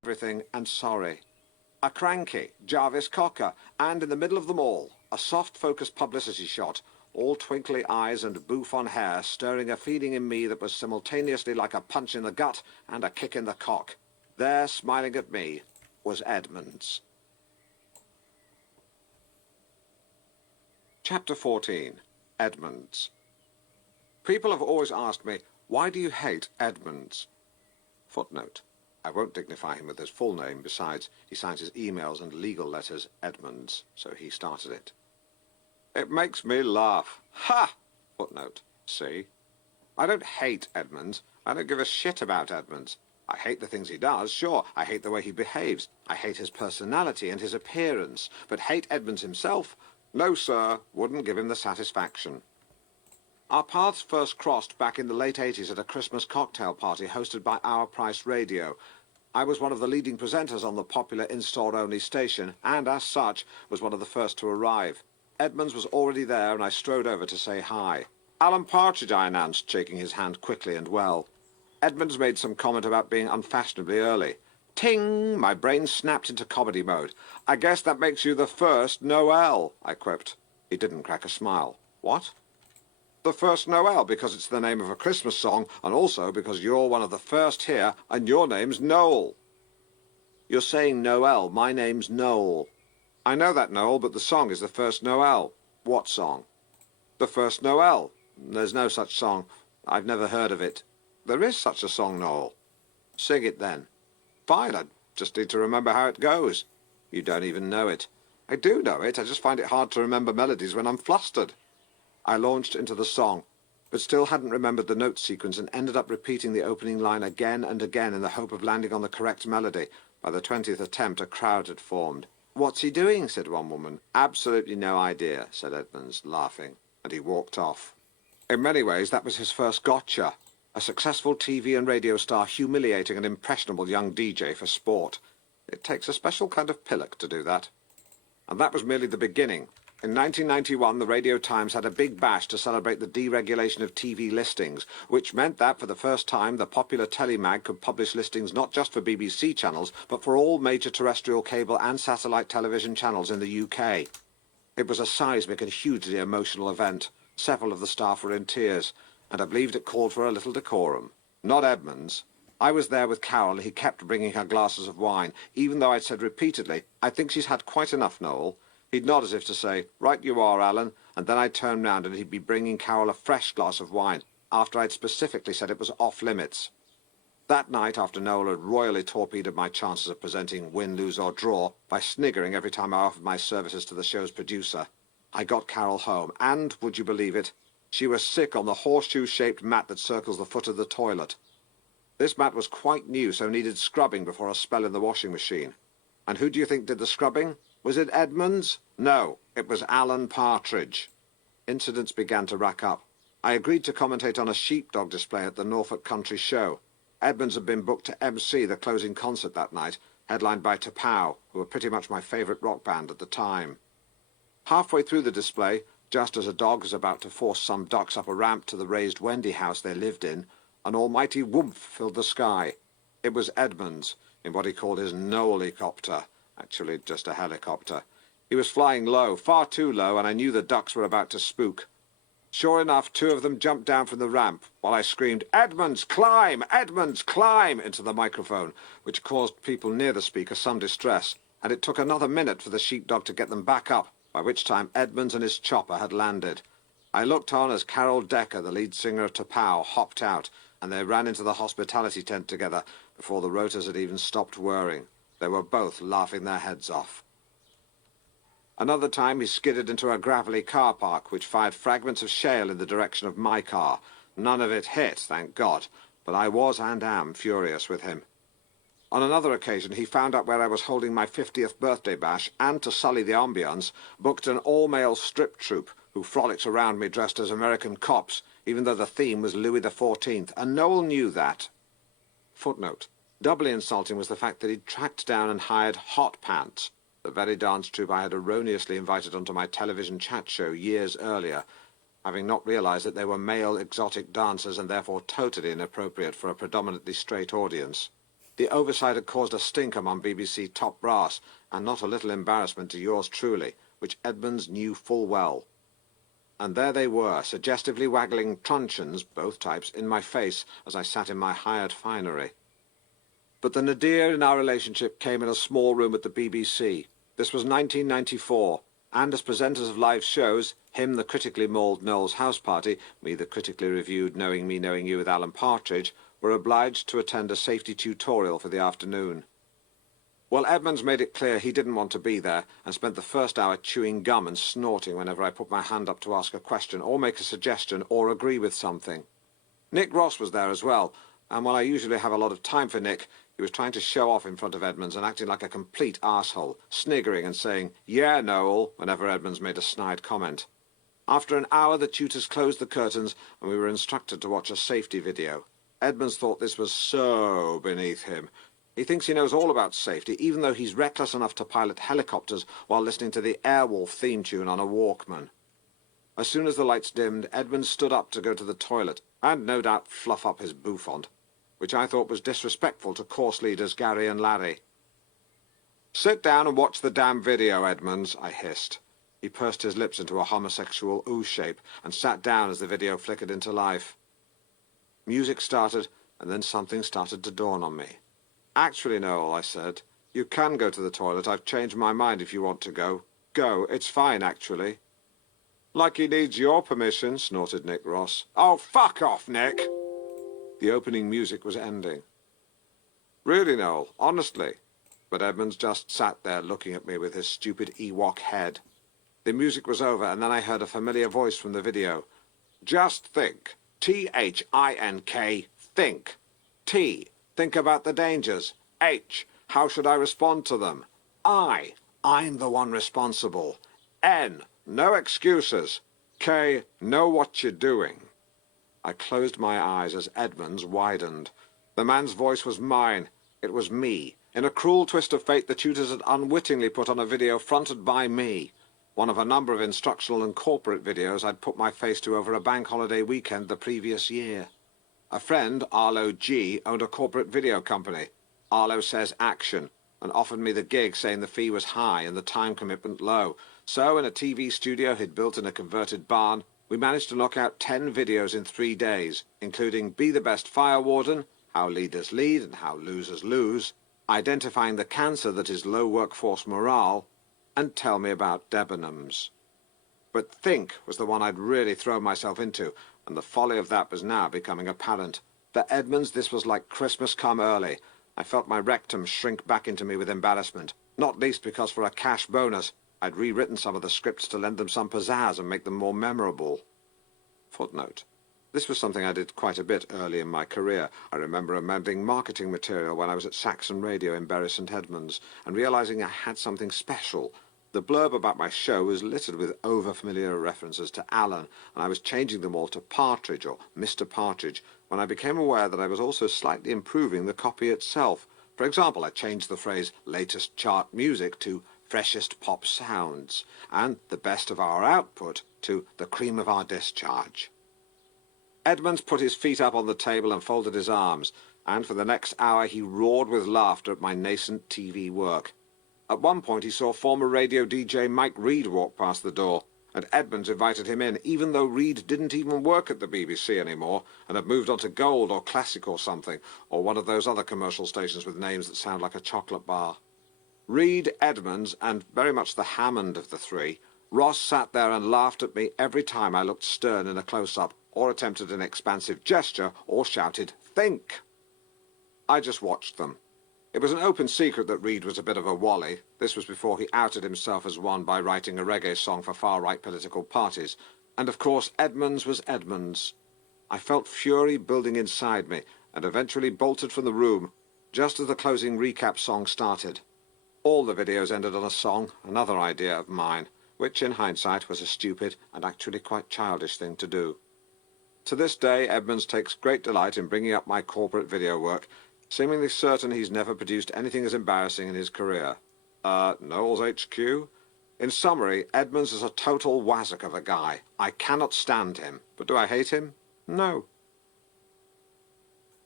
everything and sorry. A cranky, Jarvis Cocker, and in the middle of them all, a soft-focused publicity shot, all twinkly eyes and bouffant hair, stirring a feeling in me that was simultaneously like a punch in the gut and a kick in the cock. There, smiling at me, was Edmonds. Chapter 14. Edmonds. People have always asked me, why do you hate Edmonds? Footnote. I won't dignify him with his full name. Besides, he signs his emails and legal letters Edmonds, so he started it. It makes me laugh. Ha! Footnote. See? I don't hate Edmonds. I don't give a shit about Edmonds. I hate the things he does, sure. I hate the way he behaves. I hate his personality and his appearance. But hate Edmonds himself? No, sir. Wouldn't give him the satisfaction. Our paths first crossed back in the late 80s at a Christmas cocktail party hosted by Our Price Radio. I was one of the leading presenters on the popular in-store-only station, and as such, was one of the first to arrive. Edmonds was already there, and I strode over to say hi. Alan Partridge, I announced, shaking his hand quickly and well. Edmonds made some comment about being unfashionably early. Ting! My brain snapped into comedy mode. I guess that makes you the first Noel, I quipped. He didn't crack a smile. What? The first Noel, because it's the name of a Christmas song, and also because you're one of the first here, and your name's Noel. You're saying Noel. My name's Noel. I know that, Noel, but the song is the first Noel. What song? The first Noel. There's no such song. I've never heard of it. There is such a song, Noel. Sing it, then. Fine, I just need to remember how it goes. You don't even know it. I do know it. I just find it hard to remember melodies when I'm flustered. I launched into the song, but still hadn't remembered the note sequence and ended up repeating the opening line again and again in the hope of landing on the correct melody. By the 20th attempt, a crowd had formed. What's he doing? Said one woman. Absolutely no idea, said Edmonds, laughing, and he walked off. In many ways, that was his first gotcha. A successful TV and radio star humiliating an impressionable young DJ for sport. It takes a special kind of pillock to do that. And that was merely the beginning. In 1991, the Radio Times had a big bash to celebrate the deregulation of TV listings, which meant that, for the first time, the popular telemag could publish listings not just for BBC channels, but for all major terrestrial cable and satellite television channels in the UK. It was a seismic and hugely emotional event. Several of the staff were in tears, and I believed it called for a little decorum. Not Edmonds. I was there with Carol, and he kept bringing her glasses of wine, even though I'd said repeatedly, I think she's had quite enough, Noel. He'd nod as if to say, right you are, Alan, and then I'd turn round and he'd be bringing Carol a fresh glass of wine, after I'd specifically said it was off limits. That night, after Noel had royally torpedoed my chances of presenting Win, Lose or Draw by sniggering every time I offered my services to the show's producer, I got Carol home, and, would you believe it, she was sick on the horseshoe-shaped mat that circles the foot of the toilet. This mat was quite new, so needed scrubbing before a spell in the washing machine. And who do you think did the scrubbing? Was it Edmonds? No, it was Alan Partridge. Incidents began to rack up. I agreed to commentate on a sheepdog display at the Norfolk Country Show. Edmonds had been booked to MC the closing concert that night, headlined by Tapow, who were pretty much my favourite rock band at the time. Halfway through the display, just as a dog was about to force some ducks up a ramp to the raised Wendy house they lived in, an almighty whoomph filled the sky. It was Edmonds, in what he called his Noelicopter. Actually, just a helicopter. He was flying low, far too low, and I knew the ducks were about to spook. Sure enough, two of them jumped down from the ramp, while I screamed, Edmonds, climb! Edmonds, climb! into the microphone, which caused people near the speaker some distress, and it took another minute for the sheepdog to get them back up, by which time Edmonds and his chopper had landed. I looked on as Carol Decker, the lead singer of Tapow, hopped out, and they ran into the hospitality tent together before the rotors had even stopped whirring. They were both laughing their heads off. Another time he skidded into a gravelly car park, which fired fragments of shale in the direction of my car. None of it hit, thank God, but I was and am furious with him. On another occasion, he found out where I was holding my 50th birthday bash, and to sully the ambience, booked an all-male strip troupe who frolicked around me dressed as American cops, even though the theme was Louis XIV, and Noel knew that. Footnote. Doubly insulting was the fact that he'd tracked down and hired Hot Pants, the very dance troupe I had erroneously invited onto my television chat show years earlier, having not realized that they were male exotic dancers and therefore totally inappropriate for a predominantly straight audience. The oversight had caused a stink among BBC top brass, and not a little embarrassment to yours truly, which Edmonds knew full well. And there they were, suggestively waggling truncheons, both types, in my face as I sat in my hired finery. But the nadir in our relationship came in a small room at the BBC. This was 1994, and as presenters of live shows, him the critically mauled Noel's House Party, me the critically reviewed Knowing Me, Knowing You with Alan Partridge, were obliged to attend a safety tutorial for the afternoon. Well, Edmonds made it clear he didn't want to be there, and spent the first hour chewing gum and snorting whenever I put my hand up to ask a question, or make a suggestion, or agree with something. Nick Ross was there as well, and while I usually have a lot of time for Nick, he was trying to show off in front of Edmonds and acting like a complete arsehole, sniggering and saying, "Yeah, Noel," whenever Edmonds made a snide comment. After an hour, the tutors closed the curtains, and we were instructed to watch a safety video. Edmonds thought this was so beneath him. He thinks he knows all about safety, even though he's reckless enough to pilot helicopters while listening to the Airwolf theme tune on a Walkman. As soon as the lights dimmed, Edmonds stood up to go to the toilet, and no doubt fluff up his bouffant, which I thought was disrespectful to course leaders Gary and Larry. "Sit down and watch the damn video, Edmonds," I hissed. He pursed his lips into a homosexual ooh shape and sat down as the video flickered into life. Music started, and then something started to dawn on me. "Actually, Noel," I said, "you can go to the toilet. I've changed my mind if you want to go. Go, it's fine, actually." "Like he needs your permission," snorted Nick Ross. "Oh, fuck off, Nick!" The opening music was ending. "Really, Noel, honestly." But Edmonds just sat there looking at me with his stupid Ewok head. The music was over, and then I heard a familiar voice from the video. "Just think. T-H-I-N-K, think. T, think about the dangers. H, how should I respond to them? I, I'm the one responsible. N, no excuses. K, know what you're doing." I closed my eyes as Edmonds widened. The man's voice was mine. It was me. In a cruel twist of fate, the tutors had unwittingly put on a video fronted by me. One of a number of instructional and corporate videos I'd put my face to over a bank holiday weekend the previous year. A friend, Arlo G, owned a corporate video company. Arlo Says Action, and offered me the gig, saying the fee was high and the time commitment low. So, in a TV studio he'd built in a converted barn, we managed to knock out 10 videos in 3 days, including Be the Best Fire Warden, How Leaders Lead and How Losers Lose, Identifying the Cancer That Is Low Workforce Morale, and Tell Me About Debenhams. But Think was the one I'd really thrown myself into, and the folly of that was now becoming apparent. For Edmonds, this was like Christmas come early. I felt my rectum shrink back into me with embarrassment, not least because for a cash bonus, I'd rewritten some of the scripts to lend them some pizzazz and make them more memorable. Footnote. This was something I did quite a bit early in my career. I remember amending marketing material when I was at Saxon Radio in Bury St Edmunds, and realizing I had something special. The blurb about my show was littered with over-familiar references to Alan, and I was changing them all to Partridge or Mr. Partridge, when I became aware that I was also slightly improving the copy itself. For example, I changed the phrase latest chart music to freshest pop sounds, and the best of our output to the cream of our discharge. Edmonds put his feet up on the table and folded his arms, and for the next hour he roared with laughter at my nascent TV work. At one point he saw former radio DJ Mike Reed walk past the door, and Edmonds invited him in, even though Reed didn't even work at the BBC anymore, and had moved on to Gold or Classic or something, or one of those other commercial stations with names that sound like a chocolate bar. Reed, Edmonds, and very much the Hammond of the three, Ross sat there and laughed at me every time I looked stern in a close-up, or attempted an expansive gesture, or shouted, "Think!" I just watched them. It was an open secret that Reed was a bit of a wally. This was before he outed himself as one by writing a reggae song for far-right political parties. And of course, Edmonds was Edmonds. I felt fury building inside me, and eventually bolted from the room, just as the closing recap song started. All the videos ended on a song, another idea of mine, which in hindsight was a stupid and actually quite childish thing to do. To this day, Edmonds takes great delight in bringing up my corporate video work, seemingly certain he's never produced anything as embarrassing in his career. Noel's HQ? In summary, Edmonds is a total wazzock of a guy. I cannot stand him. But do I hate him? No.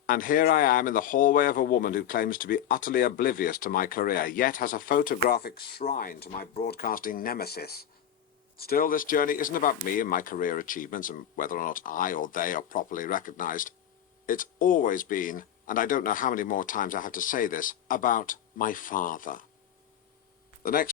And here I am in the hallway of a woman who claims to be utterly oblivious to my career, yet has a photographic shrine to my broadcasting nemesis. Still, this journey isn't about me and my career achievements and whether or not I or they are properly recognized. It's always been, and I don't know how many more times I have to say this, about my father. The next